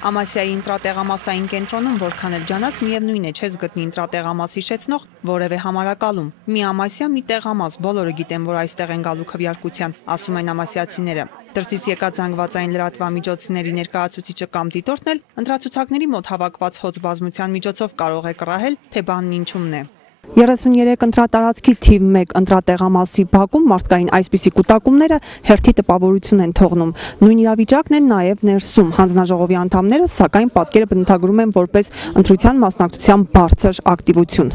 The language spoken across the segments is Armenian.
Ամասիայի ինտրատեղամասային կենտրոնում որքան էլ ջանաս միևնույն է չես գտնի ինտրատեղամաս հիշեցնող որևէ համարակալում։ Մի ամասիա մի տեղամաս, բոլորը գիտեն, որ այստեղ են գալու քվեարկության, ասում են ամասիացիները։ Դրսից եկած զանգվածային լրատվամիջոցների ներկայացուցիչը կամ դիտորդն էլ ընտրացուցակների մոտ հավաքված հոծ բազմության միջոցով կարող է կռահել, թե բանն ինչումն է։ 33 ընտրատարածքի թիվ 1 ընտրատեղամասի բակում մարդկային այսպիսի կուտակումները հերթի տպավորություն են թողնում։ Նույն իրավիճակն է նաև ներսում։ Հանձնաժողովի անդամները սակայն պատկերը բնութագրում են որպես ընտրության մասնակցության բարձր ակտիվություն։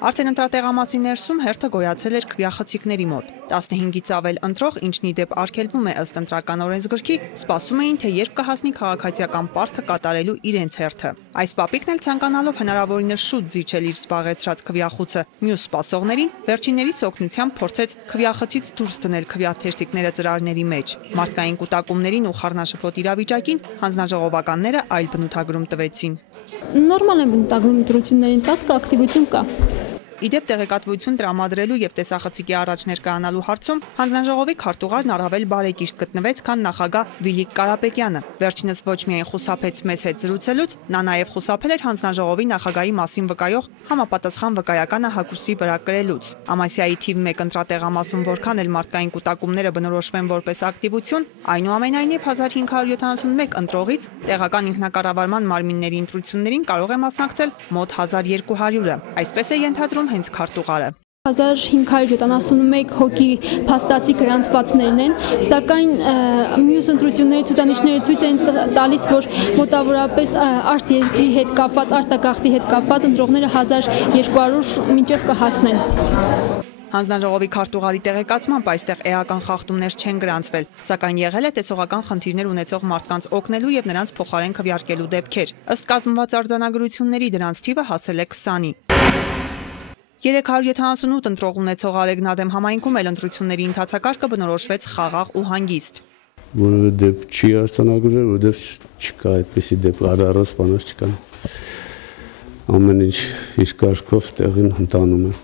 Արդեն ընտրատեղամասի ներսում հերթը գոյացել էր քվեախցիկների մոտ։ 15-ից ավել ընտրող, ինչն ի դեպ արգելվում է ըստ ընտրական օրենսգրքի, սպասում էին, թե երբ կհասնի քաղաքացիական պարտքը կատարելու իրենց հերթը։ Այս պապիկն էլ ցանկանալով հնարավորինս շուտ զիջել իր զբաղեցրած քվեախուցը մյուս սպասողներին, վերջիններիս օգնությամբ փորձեց քվեախցից դուրս դնել քվեաթերթիկները ծրարների մեջ։ Մարդկային կուտակումներին ու խառնաշփոթ իրավիճակին հանձնաժողովականները այլ բնութագրում տվեցին։ Նորմալ են բնութագրում ընտրություններին, 10 ակտիվություն կա։ Իդեպ տեղեկատվություն տրամադրելու եւ տեսախցիկի առաջ ներկայանալու հարցում հանձնաժողովի քարտուղարն առավել բարեկիրթ գտնվեց, քան նախագահ Վիլիկ Կարապետյանը։ Վերջինս ոչ միայն խուսափեց մեզ հետ զրուցելուց, նա նաեւ խուսափել էր հանձնաժողովի նախագահի մասին վկայող համապատասխան վկայականը հագուստի վրա կրելուց։ Ամասիայի թիվ 1 ընտրատեղամասում որքան էլ մարդկային կուտակումները բնորոշվեն որպես ակտիվություն, այնուամենայնիվ 1571 ընտրողից տեղական ինքնակառավարման մարմինների ընտրություններին կարող է մասնակցել մոտ 1200-ը։ Այսպես է ենթադրում հենց քարտուղարը։ 1571 հոգի փաստացի գրանցվածներն են, սակայն մյուս ընտրությունների ցուցանիշները ցույց են տալիս, որ մոտավորապես արտերկրի հետ կապված, արտագաղթի հետ կապված ընտրողները 1200 մինչև կհասնեն։ Հանձնաժողովի քարտուղարի տեղեկացմամբ այստեղ էական խախտումներ չեն գրանցվել, սակայն եղել է տեսողական խնդիրներ ունեցող մարդկանց օգնելու եւ նրանց փոխարեն քվեարկելու դեպքեր։ Ըստ կազմված արձանագրությունների դրանց թիվը հասել է 20-ի։ 378 ընտրող ունեցող Արեգնադեմ համայնքում էլ ընտրությունների ընթացակարգը բնորոշվեց խաղաղ ու հանգիստ։ Որևէ դեպք չի արձանագրվել, որովհետև չկա այդպիսի դեպք, առառոս բաներ չկան։ Ամեն ինչ իր կարգով տեղին ընթանում է։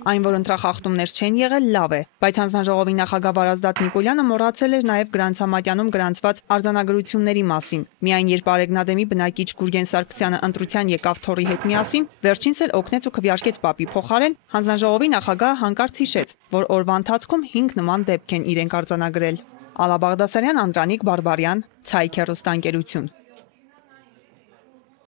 Այն, որ ընտրախախտումներ չեն եղել, լավ է, բայց հանձնաժողովի նախագահ Վարազդատ Նիկոլյանը մոռացել էր նաև Գրանցամատյանում գրանցված արձանագրությունների մասին։ Միայն երբ Արեգնադեմի բնակիչ Գուրգեն Սարգսյանը ընտրության եկավ թորի հետ միասին, վերջինս էլ օգնեց ու քվեարկեց պապի փոխարեն, հանձնաժողովի նախագահը հանկարծ հիշեց, որ օրվա ընթացքում 5 նման դեպք են իրենք արձանագրել։ Ալա Բաղդասարյան, Անդրանիկ Բարբարյան, Ցայք հեռուստաընկերություն։